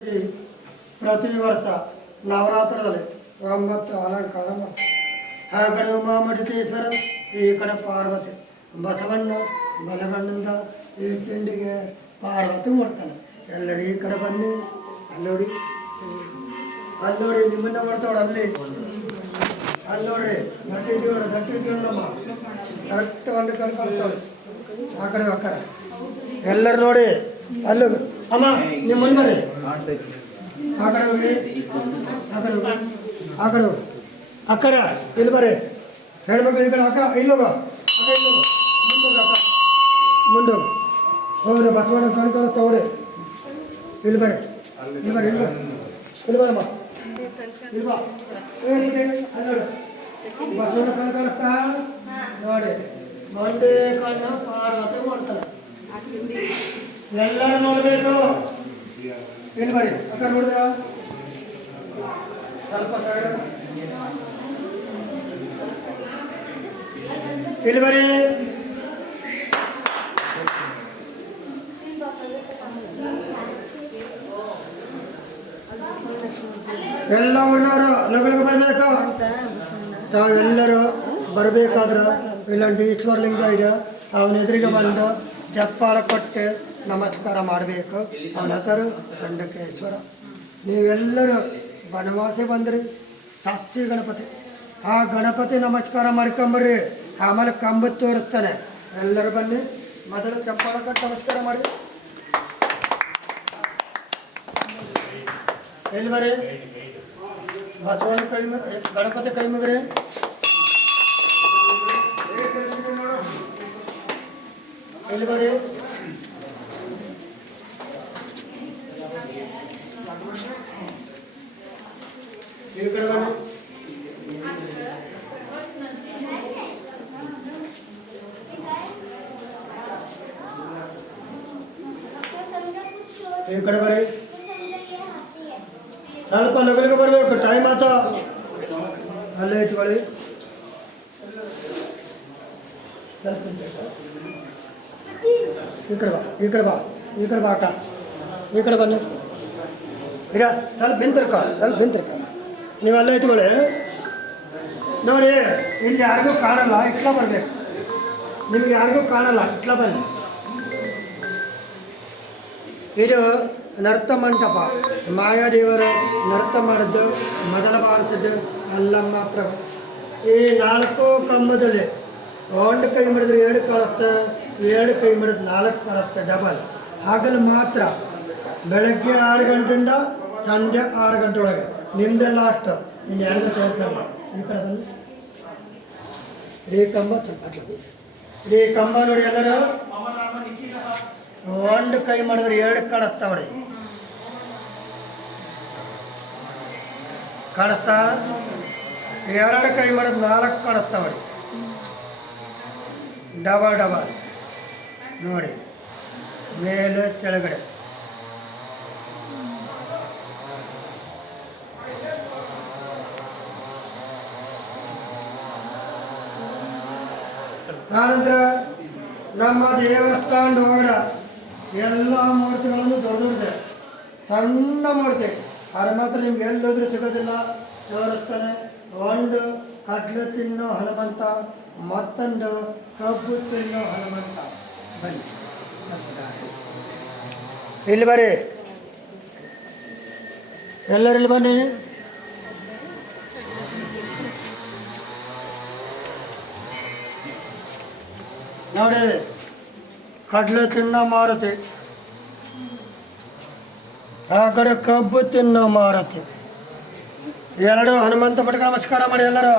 ಪ್ರತಿ ವರ್ಷ ನವರಾತ್ರದಲ್ಲಿ 9 ಅಲಂಕಾರ ಮಾಡ್ತಾರೆ. ಆ ಕಡೆ ಉಮಾಮಠೇಶ್ವರ, ಈ ಕಡೆ ಪಾರ್ವತಿ. ಬಸವಣ್ಣ ಬಲಗಣ್ಣಿಂದ ಈ ತಿಂಡಿಗೆ ಪಾರ್ವತಿ ಮಾಡ್ತಾನೆ. ಎಲ್ಲರೂ ಈ ಕಡೆ ಬನ್ನಿ. ಅಲ್ಲಿ ನೋಡಿ, ಅಲ್ಲಿ ನೋಡಿ, ನಿಮ್ಮನ್ನ ಮಾಡ್ತಾವಳ ಅಲ್ಲಿ ನೋಡ್ರಿ. ದಟ್ಟಿದ್ದೀವಮ್ಮ ಕರೆಕ್ಟ್ ಒಂದು ಕಡೆ ಬರ್ತಾವಳೆ. ಆ ಕಡೆ ಅಕ್ಕರ ಎಲ್ಲರೂ ನೋಡಿ. ಅಲ್ಲೂ ಅಮ್ಮ ನಿಮ್ಮ ಮುಂದೆ ಬರ್ರಿ. ಆ ಕಡೆ ಹೋಗಿ, ಆ ಕಡೆ ಹೋಗಿ, ಆ ಕಡೆ ಹೋಗಿ. ಅಕ್ಕರ ಇಲ್ಲಿ ಬರ್ರಿ. ಹೆಣ್ಮಕ್ಳು ಈ ಕಡೆ ಅಕ್ಕ ಇಲ್ಲೋಗ, ಮುಂದೋಗ ಅಕ್ಕ, ಮುಂದೋಗ ಹೋಗ್ರಿ. ಬಸವಣ್ಣ ಕಣ್ಕೊಂಡು ತಗೊಳ್ಳಿ. ಇಲ್ಲಿ ಬರ್ರಿ, ಇಲ್ಲಿ ಬರ್ರಿ, ಇಲ್ಲಿ ಬರ್ರಿ, ಇಲ್ಲಿ ಬರಮ್ಮ, ಇಲ್ಲಿ ಬಾ. ಅಲ್ಲಿ ನೋಡಿ, ಬಸವಣ್ಣ ಕಣ್ ಕಾಣಿಸ್ತಾ ನೋಡಿ. ಮಂಡೆ ಕಣ್ಣ ಪಾರ್ವತಿ ಮಾಡ್ತಾನೆ. ಎಲ್ಲರೂ ನೋಡ್ಬೇಕು. ಏನು ಬರ್ರಿ ಅಕ್ಕ, ನೋಡಿದ್ರ ಸ್ವಲ್ಪ ಇಲ್ಲಿ ಬರ್ರಿ. ಎಲ್ಲ ಊರಿನವರು ಲಗಲಿಗೆ ಬರಬೇಕು. ತಾವೆಲ್ಲರೂ ಬರಬೇಕಾದ್ರೆ ಇಲ್ಲೊಂದು ಈಶ್ವರಲಿಂಗ ಇದೆ, ಅವನ ಎದುರಿಗೆ ಬಂದು ಚಪ್ಪಾಳ ಕೊಟ್ಟು ನಮಸ್ಕಾರ ಮಾಡಬೇಕು. ಅವನ ಹೆಸರು ಚಂಡಕೇಶ್ವರ. ನೀವೆಲ್ಲರೂ ಬನವಾಸಿ ಬಂದ್ರಿ, ಸಾಕ್ಷಿ ಗಣಪತಿ. ಆ ಗಣಪತಿ ನಮಸ್ಕಾರ ಮಾಡ್ಕೊಂಬರ್ರಿ. ಆಮೇಲೆ ಕಂಬ ತೋರಿಸ್ತಾನೆ. ಎಲ್ಲರೂ ಬನ್ನಿ, ಮೊದಲು ಚಪ್ಪಾಳ ಕೊಟ್ಟು ನಮಸ್ಕಾರ ಮಾಡಿ. ಎಲ್ಲಿ ಬರ್ರಿ. ಬಸವಣ್ಣ ಕೈ ಗಣಪತಿ ಕೈ ಮುಗ್ರಿ. ಎಲ್ಲಿ ಬರ್ರಿ. ಈ ಕಡೆ ಬನ್ನಿ. ಈ ಕಡೆ ಬರ್ರಿ. ಸ್ವಲ್ಪ ಲಗಲಿಗೆ ಬರಬೇಕು, ಟೈಮ್ ಆತ. ಅಲ್ಲೇ ಇಟ್ಕೊಳ್ಳಿ. ಈ ಕಡೆ ಬಾ, ಈ ಕಡೆ ಬಾ, ಈ ಕಡೆ ಬಾ ಅಕ್ಕ, ಈ ಕಡೆ ಬನ್ನಿ. ಈಗ ಸ್ವಲ್ಪ ಬೆಂತಿರ್ಕ ನೀವು ಅಲ್ಲೇ ಇಟ್ಕೊಳ್ಳಿ. ನೋಡಿ, ಇಲ್ಲಿ ಯಾರಿಗೂ ಕಾಣಲ್ಲ, ಇಟ್ಲ ಬರಬೇಕು. ನಿಮಗೆ ಯಾರಿಗೂ ಕಾಣಲ್ಲ, ಇಟ್ಲ ಬನ್ನಿ. ಇದು ನೃತ್ಯ ಮಂಟಪ. ಮಾಯಾದೇವರು ನೃತ್ಯ ಮಾಡಿದ್ದು ಮೊದಲ ಭಾರತದ್ದು ಅಲ್ಲಮ್ಮ ಪ್ರಭು. ಈ 4 ಕಂಬದಲ್ಲಿ ಒಂದು ಕೈ ಮಾಡಿದ್ರೆ 2 ಕಾಣುತ್ತೆ, 2 ಕೈ ಮಾಡಿದ್ರೆ 4 ಕಾಣುತ್ತೆ, ಡಬಲ್. ಹಗಲು ಮಾತ್ರ ಬೆಳಗ್ಗೆ 6 ಗಂಟೆಯಿಂದ ಸಂಜೆ 6 ಗಂಟೆ ಒಳಗೆ. ನಿಮ್ದೆಲ್ಲ ಅಷ್ಟು. ಇನ್ನು 2 ತೋರಿಸಲ್ಲ. ಈ ಕಡೆ ಬನ್ನಿ. ಈ ಕಂಬ ಈ ಕಂಬ ನೋಡಿ. ಎಲ್ಲರೂ ಒಂದು ಕೈ ಮಾಡಿದ್ರೆ 2 ಕಾಣುತ್ತಾ ನೋಡಿ, ಕಾಣುತ್ತಾ. 2 ಕೈ ಮಾಡಿದ್ರೆ 4 ಕಾಣುತ್ತಾ ನೋಡಿ, ಡಬಲ್ ಡಬಲ್ ನೋಡಿ, ಮೇಲೆ ಕೆಳಗಡೆ. ಆನಂತರ ನಮ್ಮ ದೇವಸ್ಥಾನದ ಒಳಗಡೆ ಎಲ್ಲ ಮೂರ್ತಿಗಳನ್ನು ದೊಡ್ಡದಿದೆ. ಸಣ್ಣ ಮೂರ್ತಿ ಅದು ಮಾತ್ರ ನಿಮ್ಗೆ ಎಲ್ಲೋದ್ರೂ ಸಿಗೋದಿಲ್ಲ. ತೋರಿಸ್ತಾನೆ. ಒಂದು ಕಡ್ಲೆ ತಿನ್ನೋ ಹನುಮಂತ, ಮತ್ತೊಂದು ಕಬ್ಬು ತಿನ್ನೋ ಹನುಮಂತ. ಬನ್ನಿ, ಇಲ್ಲಿ ಬರ್ರಿ. ಎಲ್ಲರೂ ಇಲ್ಲಿ ಬನ್ನಿ. ನೋಡಿ, ಕಡಲೆ ತಿನ್ನೋ ಮಾರುತಿ, ಆ ಕಡೆ ಕಬ್ಬು ತಿನ್ನೋ ಮಾರುತಿ. 2 ಹನುಮಂತ ಮಟ್ಕೊಂಡು ನಮಸ್ಕಾರ ಮಾಡಿ. ಎಲ್ಲರೂ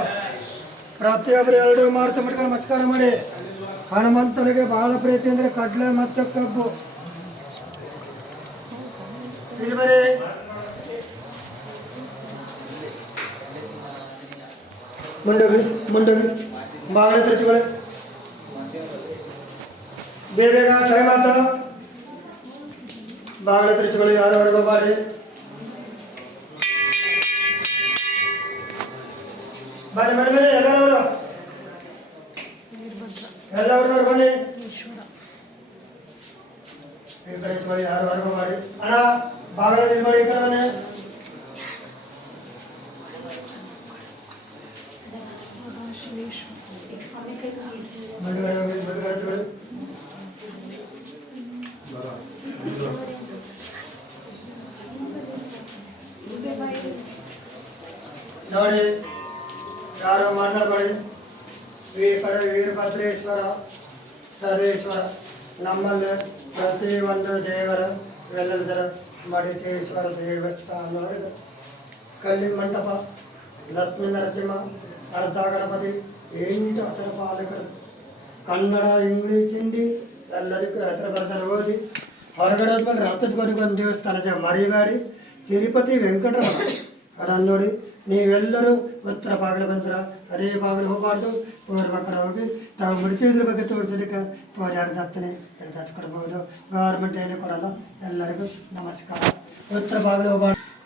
ಪ್ರತಿಯೊಬ್ಬರು 2 ಮಾರುತಿ ಮಟ್ಕೊಂಡು ನಮಸ್ಕಾರ ಮಾಡಿ. ಹನುಮಂತನಿಗೆ ಬಹಳ ಪ್ರೀತಿ ಅಂದರೆ ಕಡಲೆ ಮತ್ತು ಕಬ್ಬು. ಇಲ್ಲಿ ಬರೀ. ಮುಂಡೋಗಿ ಬಾಳ ತಿರ್ಚಿಗಳೇ. ಬೇಗ ಟೈಮ್ ಆತ. ಬಾಗಿಲು ತಿರುಚಿಗಳು ಯಾರವರೆಗೂ ಮಾಡಿ. ಬನ್ನಿ ಬನ್ನಿ ಬನ್ನಿ ಎಲ್ಲರೂ ಬನ್ನಿ. ಈ ಕಡೆ ಇಟ್ಕೊಳ್ಳಿ, ಯಾರವರೆಗೂ ಮಾಡಿ. ಅಣ್ಣ ಬಾಗಿಲ ನಿಲ್ಬೇಡಿ ಈ ಕಡೆ ಮನೆ ಮುಂದ್ಗಡೆ ಹೋಗಿ ಮುಂದ್ಗಡೆ ತೊಳಿ ನೋಡಿ ಯಾರು ಮಾತಾಡಬೇಡಿ ಈ ಕಡೆ ವೀರಭದ್ರೇಶ್ವರ ಸರ್ವೇಶ್ವರ ನಮ್ಮಲ್ಲಿ ಪ್ರತಿಯೊಂದು ದೇವರು ಎಲ್ಲದರ ಮಡಿಕೇಶ್ವರ ದೇವಸ್ಥಾನವರೆಗೆ ಕಲ್ಲಿನ ಮಂಟಪ ಲಕ್ಷ್ಮೀ ನರಸಿಂಹ ಅರ್ಧ ಗಣಪತಿ 8 ಹೆಸರು ಪಾಲಕರು ಕನ್ನಡ ಇಂಗ್ಲೀಷ್ ಹಿಂದಿ ಎಲ್ಲರಿಗೂ ಹೆಸರು ಬರ್ತಾರೆ ಓದಿ ಹೊರಗಡೆ ಹೋದ್ಮೇಲೆ ರಥದವರೆಗೆ ಒಂದು ದೇವಸ್ಥಾನ ಇದೆ ಮರಿಬೇಡಿ ತಿರುಪತಿ ವೆಂಕಟರಮಣ ಅದನ್ನು ನೋಡಿ ನೀವೆಲ್ಲರೂ ಉತ್ತರ ಬಾಗಿಲು ಬಂದ್ರೆ ಅದೇ ಬಾಗಿಲು ಹೋಗಬಾರ್ದು ಪೂರ್ವ ಕಡೆ ಹೋಗಿ ತಾವು ಮೃತ್ಯುದ್ರ ಬಗ್ಗೆ ತೋರಿಸಲಿಕ್ಕೆ ಪೂಜಾರದ ಹತ್ತನೇ ಹಿಡಿದು ಕೊಡ್ಬೋದು ಗೌರ್ಮೆಂಟ್ ಏನು ಕೊಡಲ್ಲ ಎಲ್ಲರಿಗೂ ನಮಸ್ಕಾರ ಉತ್ತರ ಬಾಗಿಲು ಹೋಗಬಾರ್ದು